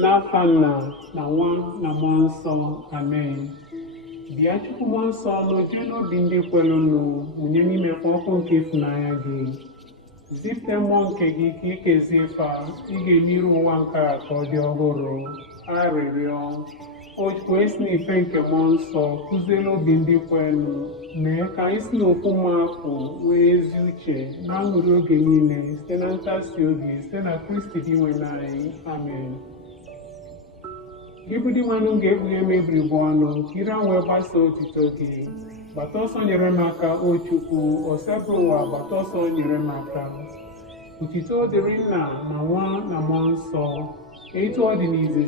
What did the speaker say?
N'afa Nna na Nwa na Mmụọ Nsọ, amen. Bịa Chukwu Mmụọ Nsọ n'uju n'obi ndị kwerunu, wụnye n'imekwa ọkụ nke ịfụnanya gị. Zipụta mmụọ nke gị ka ikezie fa, ị ga-emere ụwa nke a ka ọ dị ọhụrụ. Arịrịọ Chukwu esi n'ife nke Mmụọ Nsọ kụziere obi ndị kwenu, mee ka anyị si n'okwu mmụọ afọ nwee ezi uche na aṅụrị oge niile site na nkasi obi site na Kristi dị nwe anyị. Amen. Gị bụ di nwanụ ga-ekpughe mebiri bụ ọnụ ka ire wee gbasa otito gị. Gbata ọsọ nyere m aka, o Chukwu, osebụ ụwa gbata ọsọ nyere m aka. Otito dịrị Nna na Nwa na Mmụọ Nsọ, etu ọ dị n'izizi